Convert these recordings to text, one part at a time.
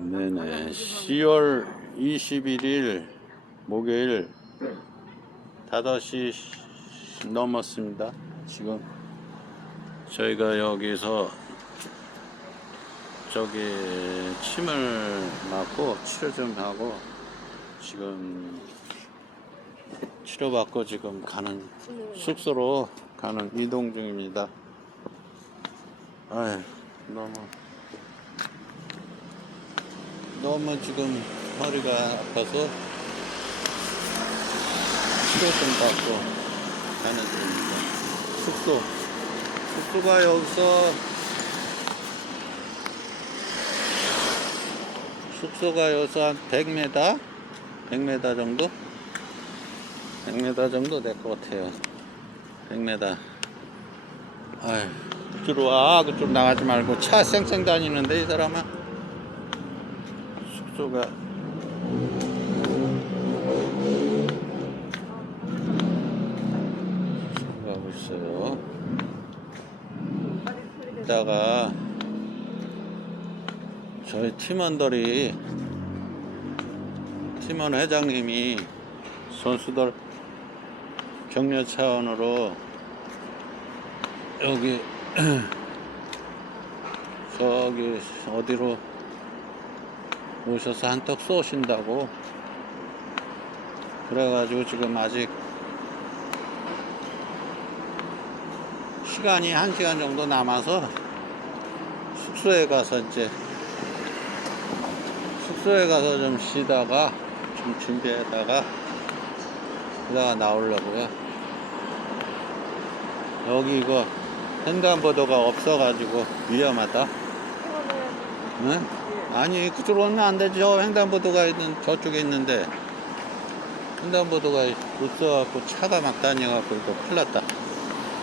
네네. 10월 21일 목요일 5시 넘었습니다. 지금 저희가 여기서 저기 침을 맞고 치료 좀 하고 지금 치료받고 지금 가는 숙소로 가는 이동 중입니다. 아휴 너무 너무 지금 허리가 아파서 치료 좀 받고 가는 중입니다. 숙소. 숙소가 여기서 숙소가 여기서 한 100m? 100m 정도? 100m 정도 될 것 같아요. 100m. 아휴, 그쪽으로 와. 그쪽 나가지 말고 차 쌩쌩 다니는데 이 사람아. 숙소가 가고 있어요. 이따가 저희 팀원들이 팀원 회장님이 선수들 격려 차원으로 여기 저기 어디로 오셔서 한턱 쏘신다고 그래가지고 지금 아직 시간이 한 시간 정도 남아서 숙소에 가서 이제 숙소에 가서 좀 쉬다가 좀 준비하다가 그다가 나오려고요. 여기 이거 횡단보도가 없어가지고 위험하다. 응? 아니 그쪽으로 오면 안 되죠. 횡단보도가 있는 저쪽에 있는데 횡단보도가 없어갖고 차가 막 다녀갖고 이거 큰일 났다.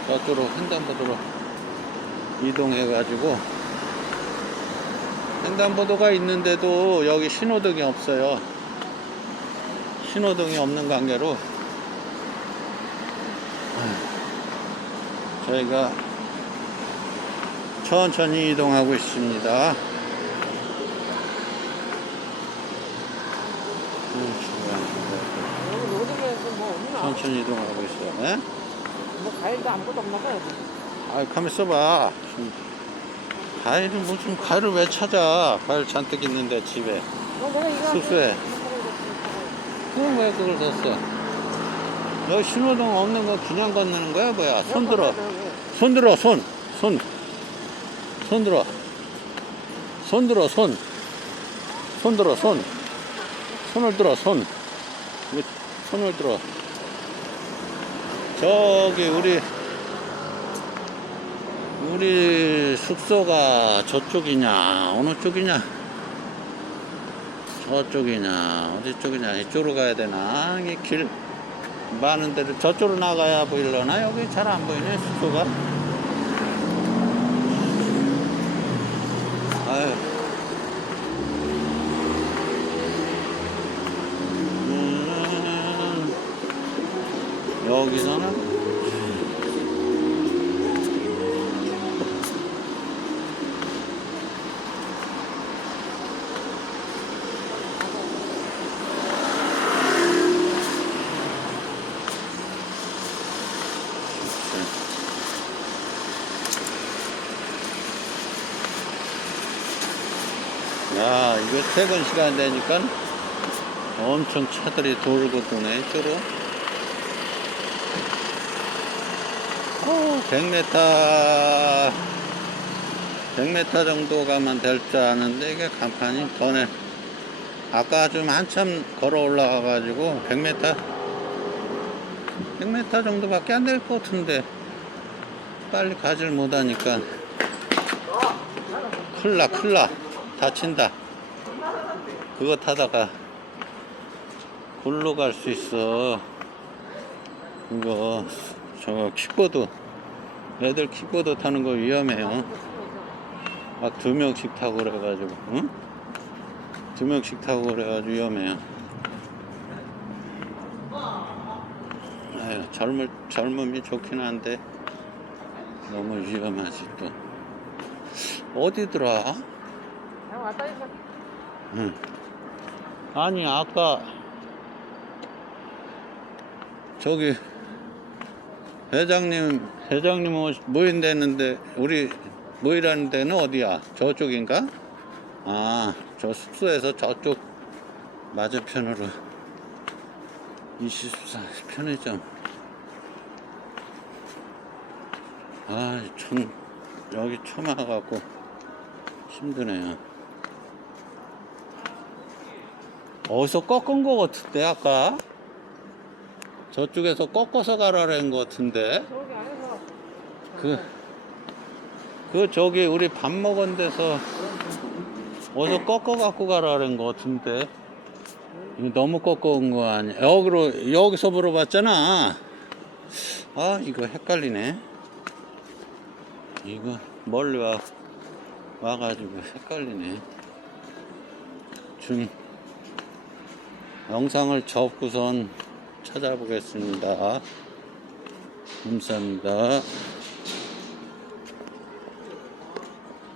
저쪽으로 횡단보도로 이동해가지고 횡단보도가 있는데도 여기 신호등이 없어요. 신호등이 없는 관계로 저희가 천천히 이동하고 있습니다. 음, 여기 로딩에서 뭐 없나? 천천히 이동하고 있어요. 네? 뭐 과일도 아무것도 없나 봐요. 아, 가만 있어봐. 좀 과일을 무슨 과일을 왜 찾아? 과일 잔뜩 있는데 집에. 어, 내가 이거 숙소에. 그럼 왜 그걸 샀어? 여기 신호등 없는 거 그냥 건너는 거야 뭐야? 손 들어. 손 들어 손. 손. 손 들어. 손 들어 손. 손 들어 손. 손을 들어 손. 손을 들어. 저기 우리 우리 숙소가 저쪽이냐? 어느 쪽이냐? 저쪽이냐? 어디 쪽이냐? 이쪽으로 가야 되나? 이길 많은 데를 저쪽으로 나가야 보일려나? 여기 잘 안 보이네 숙소가 아유 음, 여기서는 야, 이거 퇴근 시간 되니까 엄청 차들이 돌고 도네, 이쪽으로. 어, 100m, 100m 정도 가면 될 줄 아는데, 이게 간판이 더네. 아까 좀 한참 걸어 올라가 가지고, 100m, 100m 정도밖에 안 될 것 같은데, 빨리 가질 못하니까. 큰일 나. 다친다. 그거 타다가 골로 갈수 있어. 이거 저 킥보드 애들 킥보드 타는 거 위험해요. 막 두 명씩 타고 그래가지고, 응? 두 명씩 타고 그래가지고 위험해요. 아유, 젊을 젊음이 좋긴 한데 너무 위험하지 또. 어디더라? 응. 아니 아까 저기 회장님 회장님 모- 모인다는데 우리 모이라는 데는 어디야? 저쪽인가? 아 저 숙소에서 저쪽 맞은편으로 24 편의점 아 참 여기 처음 와갖고 힘드네요 어디서 꺾은 거 같은데 아까 저쪽에서 꺾어서 가라는 거 같은데. 그, 그 저기 우리 밥 먹은 데서 어디서 꺾어 갖고 가라는 거 같은데. 이거 너무 꺾어온 거 아니야? 여기로 여기서 물어봤잖아. 아 이거 헷갈리네. 이거 멀리 와 와가지고 헷갈리네. 좀 영상을 접고선 찾아보겠습니다. 감사합니다